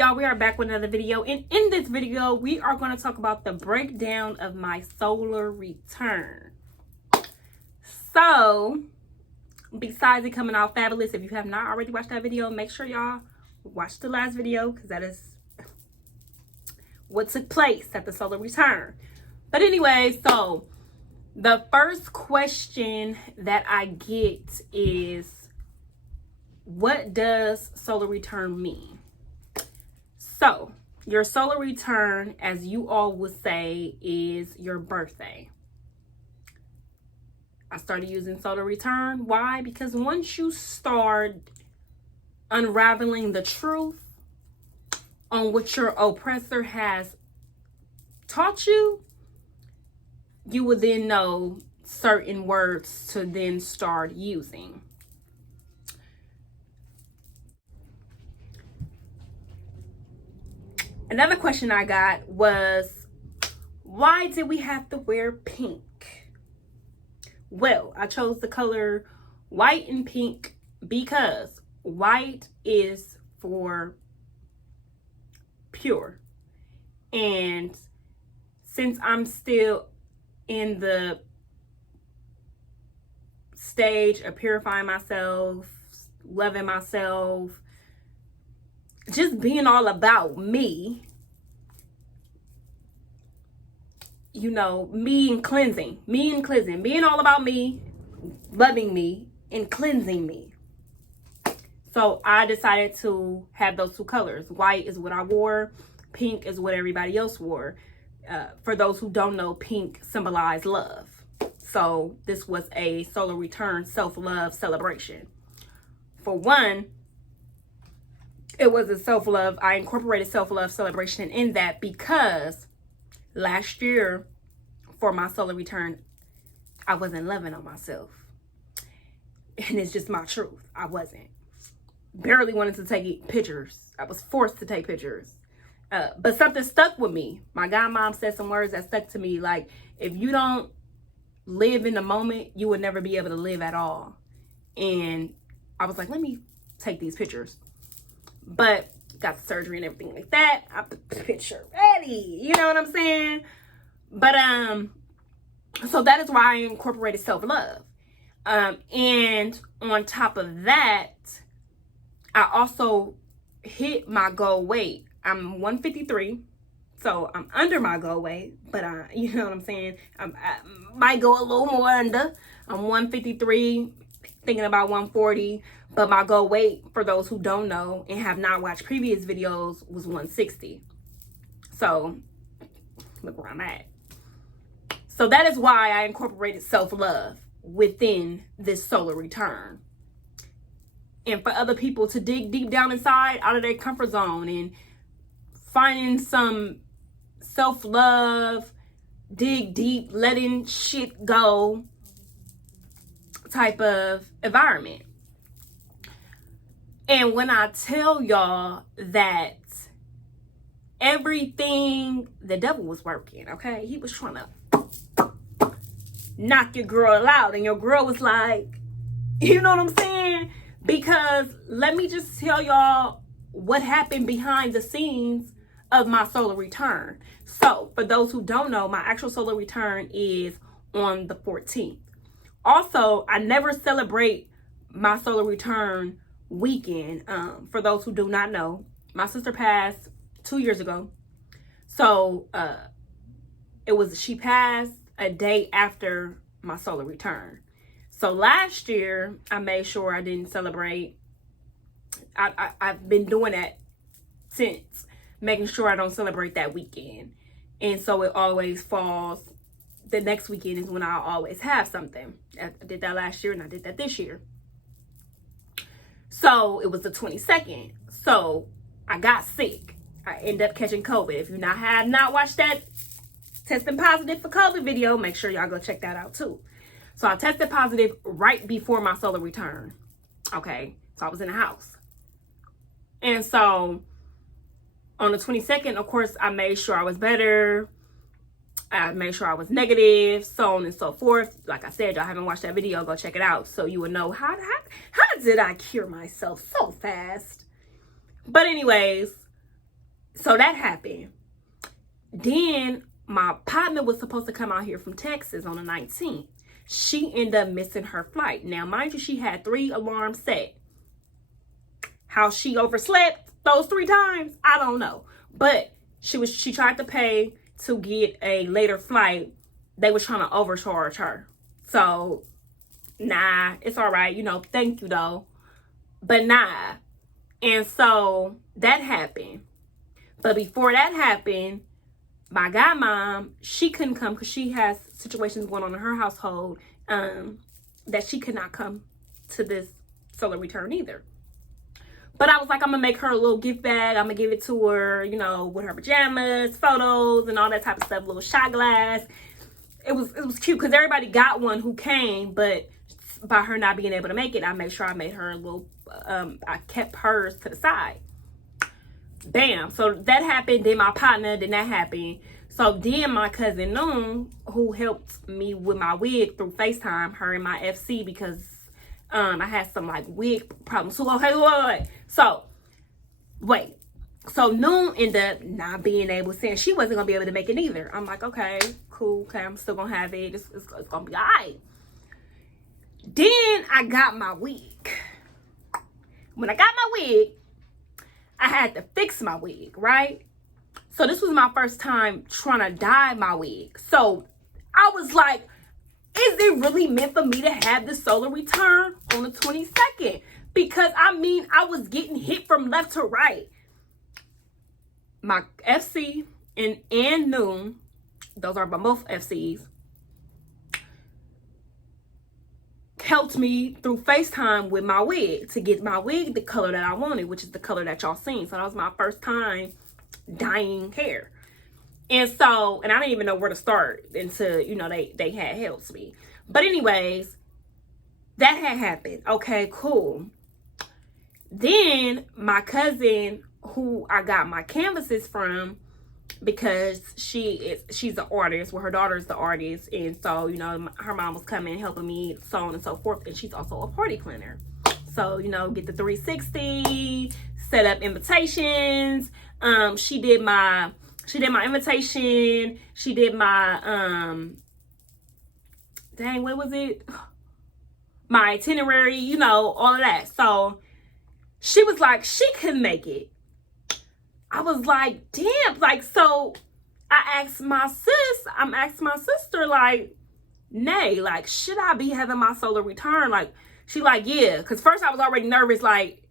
y'all? We are back with another video, and in this video we are going to talk about the breakdown of my solar return. So besides it coming out fabulous, if you have not already watched that video, make sure y'all watch the last video, because that is what took place at the solar return. But anyway, so the first question that I get is, what does solar return mean? So your solar return, as you all would say, is your birthday. I started using solar return. Why? Because once you start unraveling the truth on what your oppressor has taught you, you will then know certain words to then start using. Another question I got was, why did we have to wear pink? Well, I chose the color white and pink because white is for pure. And since I'm still in the stage of purifying myself, loving myself, just being all about me, you know, me and cleansing, being all about me, loving me, and cleansing me. So I decided to have those two colors. White is what I wore. Pink is what everybody else wore. For those who don't know, pink symbolized love. So this was a solar return self-love celebration. For one, it was a self-love. I incorporated self-love celebration in that because last year for my solar return, I wasn't loving on myself. And it's just my truth. I wasn't. Barely wanted to take pictures. I was forced to take pictures. But something stuck with me. My godmom said some words that stuck to me. Like, if you don't live in the moment, you will never be able to live at all. And I was like, let me take these pictures. But got the surgery and everything like that. I put the picture ready. You know what I'm saying? But so that is why I incorporated self-love. And on top of that, I also hit my goal weight. I'm 153, so I'm under my goal weight, but you know what I'm saying? I might go a little more under. I'm 153, thinking about 140, but my goal weight, for those who don't know and have not watched previous videos, was 160. So look where I'm at. So that is why I incorporated self-love within this solar return. And for other people to dig deep down inside, out of their comfort zone, and finding some self-love, dig deep, letting shit go type of environment. And when I tell y'all that everything, the devil was working, okay? He was trying to knock your girl out, and your girl was like, you know what I'm saying? Because let me just tell y'all what happened behind the scenes of my solar return. So for those who don't know, my actual solar return is on the 14th. Also, I never celebrate my solar return weekend. For those who do not know, my sister passed 2 years ago. So she passed a day after my solar return. So last year, I made sure I didn't celebrate. I've been doing that since, making sure I don't celebrate that weekend. And so it always falls, the next weekend is when I always have something. I did that last year and I did that this year. So it was the 22nd. So I got sick. I ended up catching COVID. If you have not watched that testing positive for COVID video, make sure y'all go check that out too. So I tested positive right before my solar return. Okay, so I was in the house. And so on the 22nd, of course, I made sure I was better. I made sure I was negative, so on and so forth. Like I said, y'all haven't watched that video, go check it out so you would know how did I cure myself so fast. But anyways, So that happened. Then my partner was supposed to come out here from Texas on the 19th. She ended up missing her flight. Now, mind you, she had 3 alarms set. How she overslept those 3 times, I don't know. But she tried to pay to get a later flight. They was trying to overcharge her. So, nah, it's all right. You know, thank you though. But nah. And so that happened. But before that happened, my godmom, she couldn't come because she has situations going on in her household that she could not come to this solar return either. But I was like, I'm going to make her a little gift bag. I'm going to give it to her, you know, with her pajamas, photos, and all that type of stuff. Little shot glass. It was cute because everybody got one who came, but by her not being able to make it, I made sure I made her a little, I kept hers to the side. Bam. So that happened. Then my partner, then that happened. So then my cousin Noon, who helped me with my wig through FaceTime, her and my FC, because I had some like wig problems. So wait. So Noon ended up not being able, saying she wasn't gonna be able to make it either. I'm like, okay, cool, okay, I'm still gonna have it. It's gonna be all right. Then I got my wig. When I got my wig, I had to fix my wig, right? So this was my first time trying to dye my wig. So I was like, is it really meant for me to have the solar return on the 22nd? Because I mean, I was getting hit from left to right. My FC and Noon, those are both FCs, helped me through FaceTime with my wig to get my wig the color that I wanted, which is the color that y'all seen. So that was my first time dyeing hair. And I didn't even know where to start until, you know, they had helped me. But anyways, that had happened. Okay, cool. Then my cousin, who I got my canvases from, because she's an artist, well, her daughter's the artist, and so, you know, her mom was coming helping me, so on and so forth, and she's also a party planner. So, you know, get the 360, set up invitations. She did my invitation. She did my what was it? My itinerary, you know, all of that. So she was like, she couldn't make it. I was like, damn, like, so I asked my sister, like, Nay, like, should I be having my solar return? Like, she like, yeah, because first I was already nervous, like,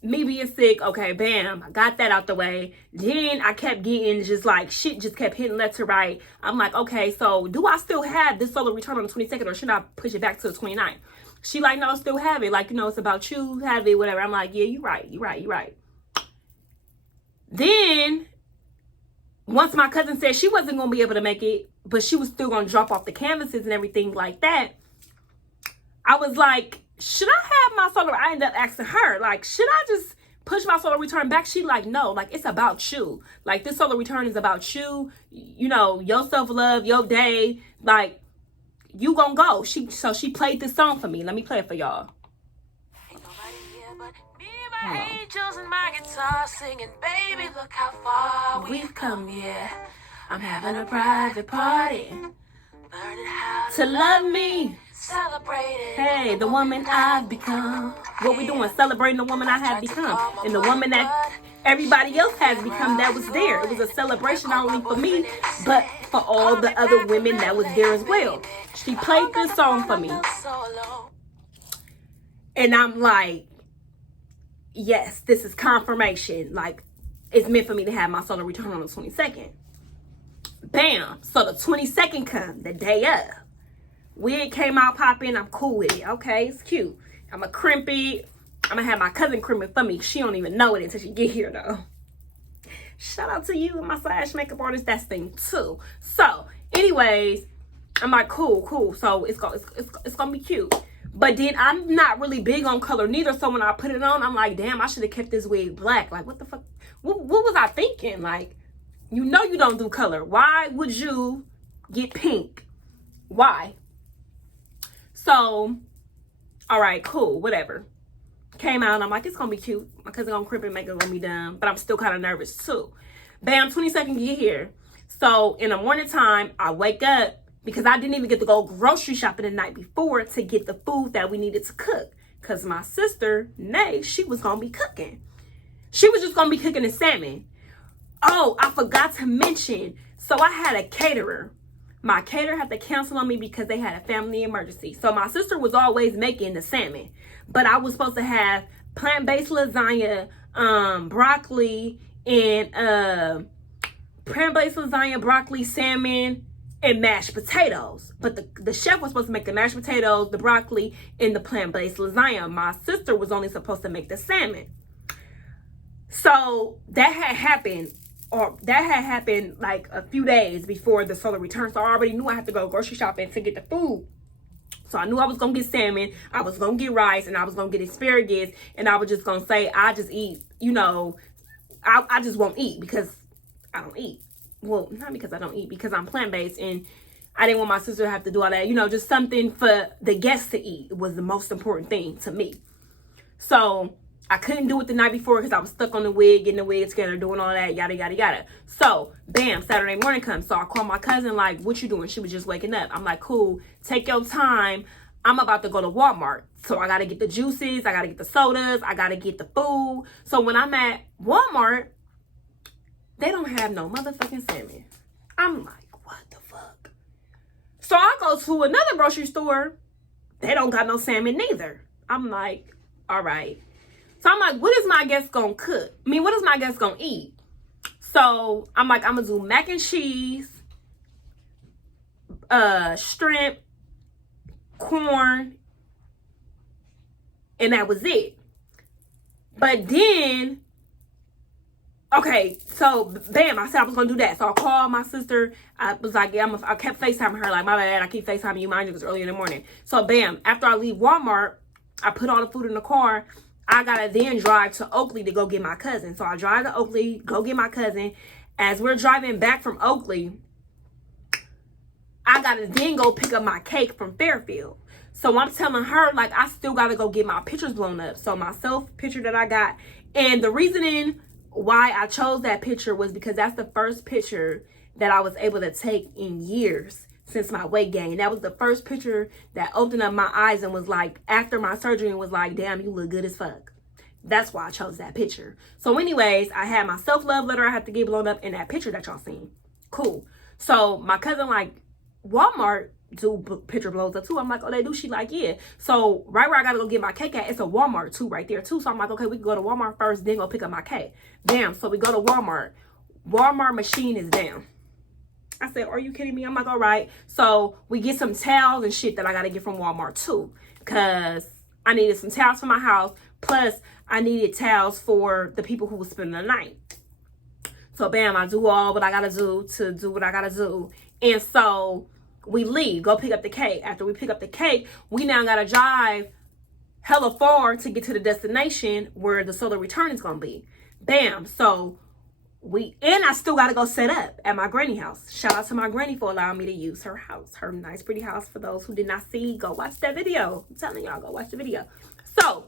me being sick, okay, bam, I got that out the way. Then I kept getting just like, shit just kept hitting left to right. I'm like, okay, so do I still have this solar return on the 22nd, or should I push it back to the 29th? She like, no, still have it. Like, you know, it's about you, have it, whatever. I'm like, yeah, you're right. Then, once my cousin said she wasn't going to be able to make it, but she was still going to drop off the canvases and everything like that, I was like, should I have my solar? I ended up asking her, like, should I just push my solar return back? She like, no, like, it's about you. Like, this solar return is about you, you know, your self-love, your day. Like, you gonna go. So she played this song for me. Let me play it for y'all. Angels and my guitar singing, baby, look how far we've come, yeah. I'm having a private party, learning how to love me, celebrating, hey, the woman I've become. What we doing? Celebrating the woman I have become, and the woman that everybody else has become that was there. It was a celebration not only for me, but for all the other women that was there as well. She played this song for me, and I'm like, yes, this is confirmation. Like, it's meant for me to have my solar return on the 22nd. Bam. So the 22nd come, the day of. Wig came out popping. I'm cool with it. Okay, it's cute. I'm going to crimp it. I'm going to have my cousin crimp it for me. She don't even know it until she get here, though. Shout out to you and my slash makeup artist. That's thing, too. So, anyways, I'm like, cool. So, it's going to be cute. But then I'm not really big on color neither. So when I put it on, I'm like, damn, I should have kept this wig black. Like, what the fuck? What was I thinking? Like, you know you don't do color. Why would you get pink? Why? So, all right, cool, whatever. Came out, and I'm like, it's going to be cute. My cousin going to crimp it, make it let me done. But I'm still kind of nervous, too. Bam, 22nd get here. So in the morning time, I wake up because I didn't even get to go grocery shopping the night before to get the food that we needed to cook. Because my sister, Nay, she was going to be cooking. She was just going to be cooking the salmon. Oh, I forgot to mention. So I had a caterer. My caterer had to cancel on me because they had a family emergency. So my sister was always making the salmon. But I was supposed to have plant-based lasagna, broccoli, and plant-based lasagna, broccoli, salmon, and mashed potatoes. But the chef was supposed to make the mashed potatoes, the broccoli, and the plant-based lasagna. My sister was only supposed to make the salmon. So that had happened like a few days before the solar return. So I already knew I had to go grocery shopping to get the food. So I knew I was going to get salmon, I was going to get rice, and I was going to get asparagus. And I was just going to say, I just eat, I just won't eat because I don't eat. Well, not because I don't eat, because I'm plant-based. And I didn't want my sister to have to do all that. Just something for the guests to eat was the most important thing to me. So I couldn't do it the night before because I was stuck on the wig, getting the wig together, doing all that, yada, yada, yada. So, bam, Saturday morning comes. So I call my cousin, like, what you doing? She was just waking up. I'm like, cool, take your time. I'm about to go to Walmart. So I got to get the juices. I got to get the sodas. I got to get the food. So when I'm at Walmart, they don't have no motherfucking salmon. I'm like, what the fuck? So I go to another grocery store. They don't got no salmon neither. I'm like, all right. So I'm like, what is my guest gonna cook? What is my guest gonna eat? So I'm like, I'm gonna do mac and cheese, shrimp, corn, and that was it. But then, okay, so bam, I said I was gonna do that. So I called my sister. I was like, yeah, I kept FaceTiming her, like, my bad, I keep FaceTiming you, mind you, it was early in the morning. So bam, after I leave Walmart, I put all the food in the car. I gotta then drive to Oakley to go get my cousin. So I drive to Oakley, go get my cousin. As we're driving back from Oakley, I gotta then go pick up my cake from Fairfield. So I'm telling her, like, I still gotta go get my pictures blown up. So my self picture that I got. And the reasoning why I chose that picture was because that's the first picture that I was able to take in years since my weight gain. That was the first picture that opened up my eyes and was like, after my surgery, and was like, damn, you look good as fuck. That's why I chose that picture. So anyways, I had my self-love letter I had to get blown up in that picture that y'all seen. Cool. So my cousin, like, Walmart do picture blows up too. I'm like, oh, they do? She like, yeah. So right where I gotta go get my cake at, it's a Walmart too right there too. So I'm like, okay, we can go to Walmart first, then go pick up my cake. Damn. So we go to Walmart. Walmart machine is down. I said, are you kidding me? I'm like, all right. So we get some towels and shit that I got to get from Walmart too. Because I needed some towels for my house. Plus, I needed towels for the people who were spending the night. So, bam, I do all what I got to do what I got to do. And so we leave, go pick up the cake. After we pick up the cake, we now got to drive hella far to get to the destination where the solar return is going to be. Bam. So I still got to go set up at my granny house. Shout out to my granny for allowing me to use her house, her nice, pretty house. For those who did not see, go watch that video. I'm telling y'all, go watch the video. So,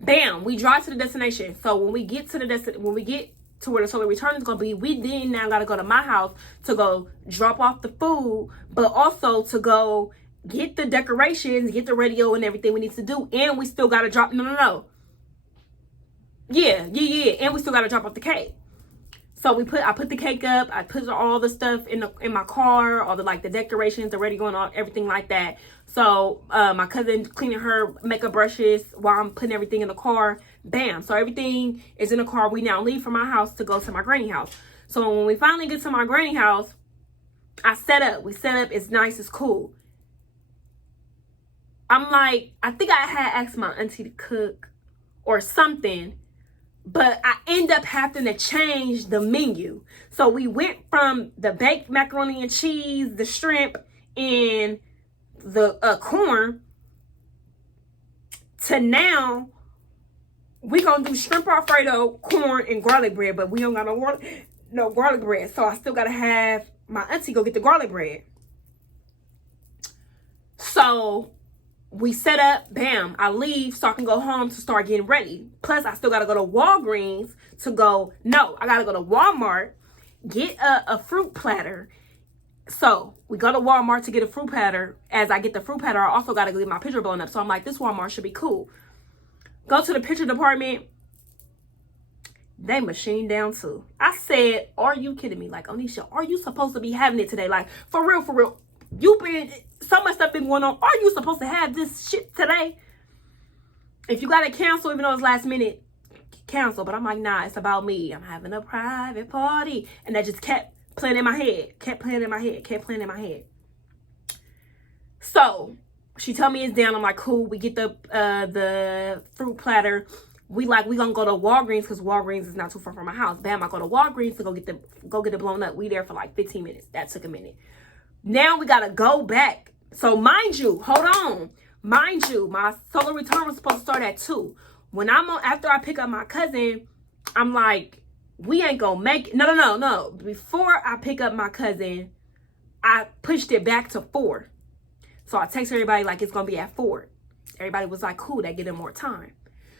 bam, we drive to the destination. So when we get to to where the solar return is going to be, we then now got to go to my house to go drop off the food, but also to go get the decorations, get the radio and everything we need to do. And we still got to drop, Yeah. And we still got to drop off the cake. So I put the cake up. I put all the stuff in my car, all the the decorations, the radio and all everything like that. So my cousin cleaning her makeup brushes while I'm putting everything in the car. Bam. So everything is in the car. We now leave from my house to go to my granny house. So when we finally get to my granny house, I set up. We set up. It's nice. It's cool. I'm like, I think I had asked my auntie to cook or something. But I end up having to change the menu. So we went from the baked macaroni and cheese, the shrimp, and the corn to now we gonna do shrimp Alfredo, corn, and garlic bread. But we don't got no garlic bread. So I still gotta have my auntie go get the garlic bread. So we set up, bam, I leave so I can go home to start getting ready. Plus, I still got to go to Walgreens I got to go to Walmart, get a fruit platter. So we go to Walmart to get a fruit platter. As I get the fruit platter, I also got to get my picture blown up. So I'm like, this Walmart should be cool. Go to the picture department. They machine down too. I said, are you kidding me? Like, Onisha, are you supposed to be having it today? Like, for real. So much stuff been going on. Are you supposed to have this shit today? If you got to cancel, even though it's last minute, cancel. But I'm like, nah, it's about me. I'm having a private party. And that just kept playing in my head. So she told me it's down. I'm like, cool. We get the fruit platter. We gonna go to Walgreens because Walgreens is not too far from my house. Bam, I go to Walgreens to go get it blown up. We there for like 15 minutes. That took a minute. Now we gotta go back. So mind you, my solar return was supposed to start at 2. When after I pick up my cousin, I'm like, we ain't gonna make it. No. Before I pick up my cousin, I pushed it back to 4. So I text everybody like it's gonna be at 4. Everybody was like, cool, that get them more time.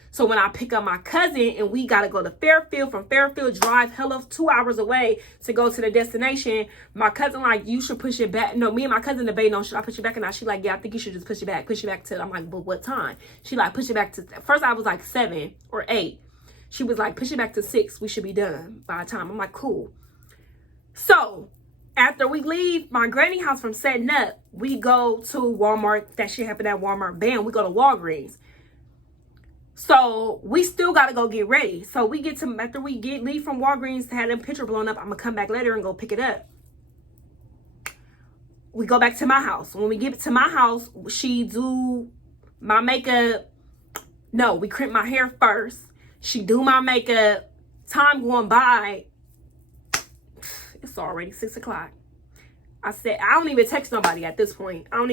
So when I pick up my cousin and we got to go to Fairfield, from Fairfield drive hella 2 hours away to go to the destination, my cousin like, you should push it back. No, me and my cousin debating on, should I push it back or not? She like, yeah, I think you should just push it back to, I'm like, but what time? She like, push it back to, first I was like 7 or 8. She was like, push it back to 6. We should be done by the time. I'm like, cool. So after we leave my granny house from setting up, we go to Walmart. That shit happened at Walmart. Bam, we go to Walgreens. So we still got to go get ready. So we get to, after we leave from Walgreens to have them picture blown up, I'm going to come back later and go pick it up. We go back to my house. When we get to my house, she do my makeup. No, we crimp my hair first. She do my makeup. Time going by. It's already 6 o'clock. I said, I don't even text nobody at this point. I'm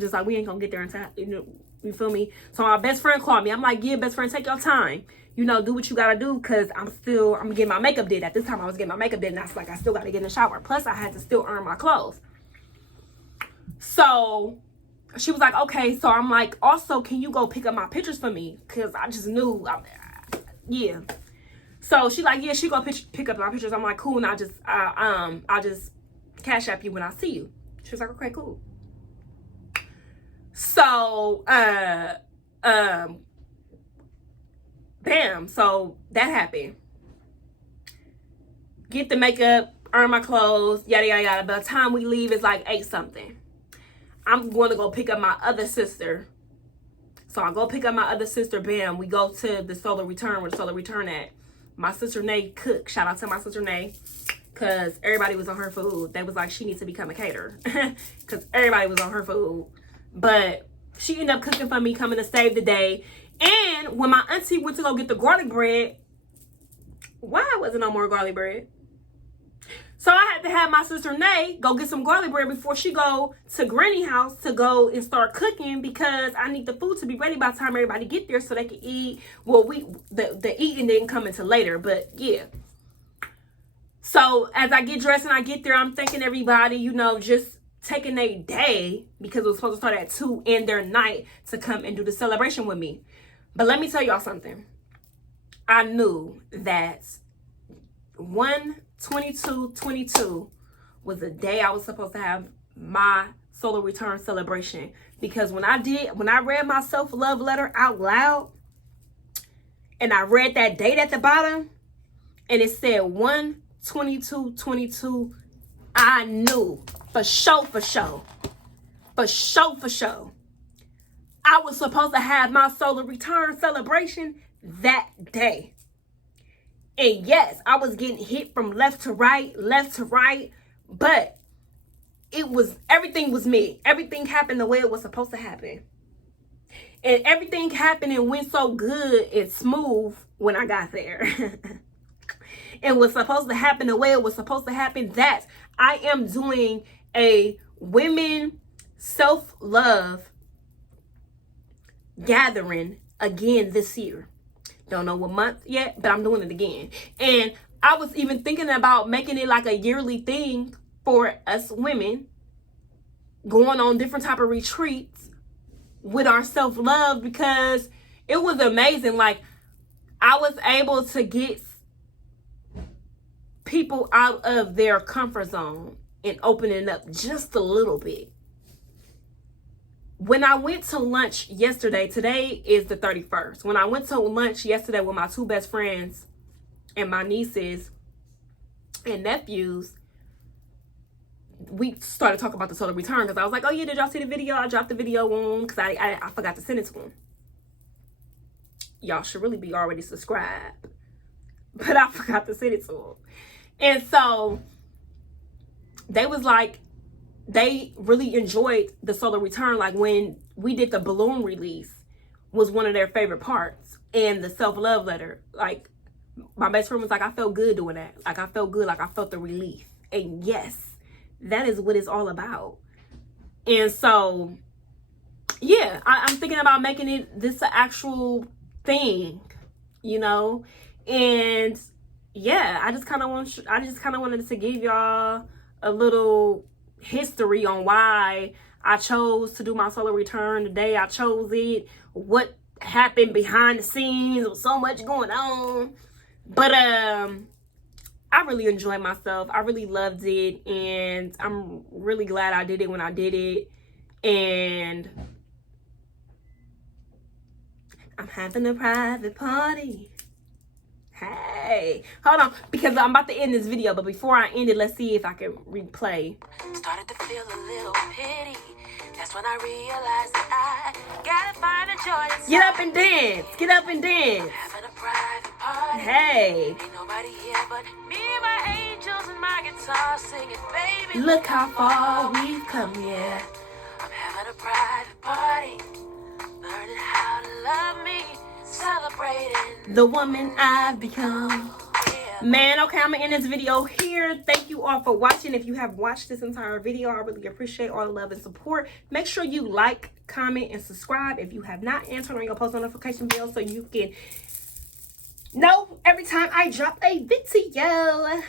just like, we ain't going to get there until, you feel me? So my best friend called me. I'm like, yeah, best friend, take your time. Do what you got to do, because I'm getting my makeup did. At this time, I was getting my makeup did, and I was like, I still got to get in the shower. Plus, I had to still earn my clothes. So she was like, okay. So I'm like, also, can you go pick up my pictures for me? Because I just knew, yeah. So she like, yeah, she go pick up my pictures. I'm like, cool, and I'll just cash app you when I see you. She was like, okay, cool. So, bam. So that happened. Get the makeup, earn my clothes, yada, yada, yada. By the time we leave, it's like 8 something. I'm going to go pick up my other sister. So I go pick up my other sister, bam. We go to the solar return, where the solar return at. My sister Nay cook. Shout out to my sister Nay. Because everybody was on her food. They was like, she needs to become a caterer. Because everybody was on her food. But she ended up cooking for me, coming to save the day. And when my auntie went to go get the garlic bread, why wasn't no more garlic bread? So I had to have my sister Nay go get some garlic bread before she go to Granny house to go and start cooking, because I need the food to be ready by the time everybody get there so they can eat. Well, the eating didn't come until later, but yeah. So as I get dressed and I get there, I'm thanking everybody, just taking a day, because it was supposed to start at 2 in their night, to come and do the celebration with me. But let me tell y'all something. I knew that 1/22/22 was the day I was supposed to have my solar return celebration, because when I read my self-love letter out loud and I read that date at the bottom and it said 1/22/22, I knew for sure I was supposed to have my solar return celebration that day. And yes, I was getting hit from left to right, but everything was me. Everything happened the way it was supposed to happen. And everything happened and went so good and smooth when I got there. It was supposed to happen the way it was supposed to happen. That I am doing a women self-love gathering again this year. Don't know what month yet, but I'm doing it again. And I was even thinking about making it like a yearly thing for us women going on different type of retreats with our self-love, because it was amazing. Like, I was able to get people out of their comfort zone and opening up just a little bit. When I went to lunch yesterday, today is the 31st. When I went to lunch yesterday with my two best friends and my nieces and nephews, we started talking about the solar return, because I was like, oh yeah, did y'all see the video? I dropped the video on because I forgot to send it to them. Y'all should really be already subscribed, but I forgot to send it to them. And so they was like, they really enjoyed the solar return. Like, when we did the balloon release was one of their favorite parts, and the self-love letter. Like, my best friend was like, I felt good doing that. Like, I felt good. Like, I felt the relief. And yes, that is what it's all about. And so, yeah, I'm thinking about making it this actual thing, you know? And yeah, I just kind of wanted to give y'all a little history on why I chose to do my solar return the day I chose it, what happened behind the scenes. There was so much going on, but I really enjoyed myself. I really loved it, and I'm really glad I did it when I did it. And I'm having a private party. Hey, hold on, because I'm about to end this video, but before I end it, let's see if I can replay. Started to feel a little pity. That's when I realized that I gotta find a joy inside. Get up and dance. Get up and dance. I'm having a private party. Hey. Ain't nobody here but me and my angels and my guitar singing, baby. Look how far we've come, yeah. I'm having a private party. Learning how to love me. Celebrating the woman I've become. Man, okay, I'm gonna end this video here. Thank you all for watching. If you have watched this entire video, I really appreciate all the love and support. Make sure you like, comment, and subscribe if you have not, and turn on your post notification bell so you can know every time I drop a video.